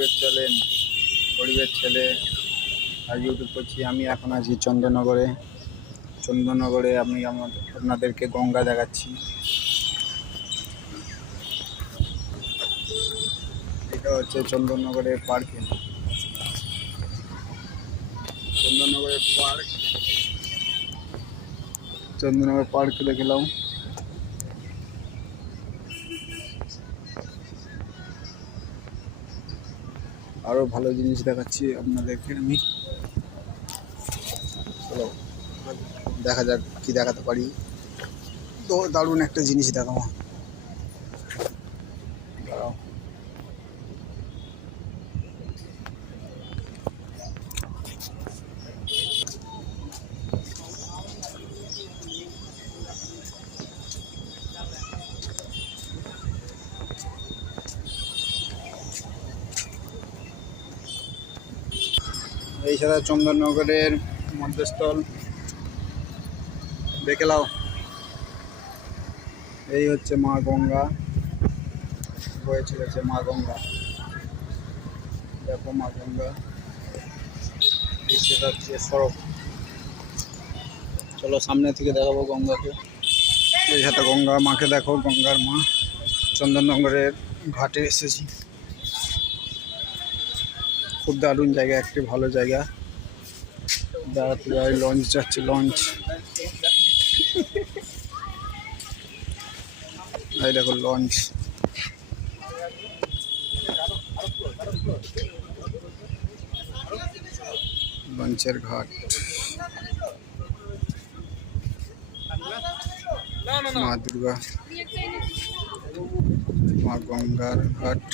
গরিবের চ্যানেল, গরিবের ছেলে আর ইউটিউব করছি। আমি এখন আছি চন্দননগরে আমি আপনাদেরকে গঙ্গা দেখাচ্ছি। এটা হচ্ছে চন্দননগরের পার্কে, চন্দননগর পার্ক দেখলাম। আরো ভালো জিনিস দেখাচ্ছি আপনাদেরকে আমি। চলো দেখা যাক কি দেখাতে পারি। তো দারুণ একটা জিনিস দেখাবো। দাঁড়াও। এই সাথে চন্দননগরের মধ্যস্থল দেখে নাও। এই হচ্ছে মা গঙ্গা, বয়ে চলেছে মা গঙ্গা। দেখো মা গঙ্গা, সেটা হচ্ছে সড়ক। চলো সামনে থেকে দেখাবো গঙ্গাকে। এই সাথে গঙ্গা মাকে দেখো, গঙ্গার মা। চন্দননগরের ঘাটে এসেছি। খুব দারুণ জায়গা, একটি ভালো জায়গা। বেড়াতে যাই, লঞ্চ যাচ্ছে, লঞ্চ। এই দেখো লঞ্চ। লঞ্চের ঘাট, মা দুর্গা, মা গঙ্গার ঘাট।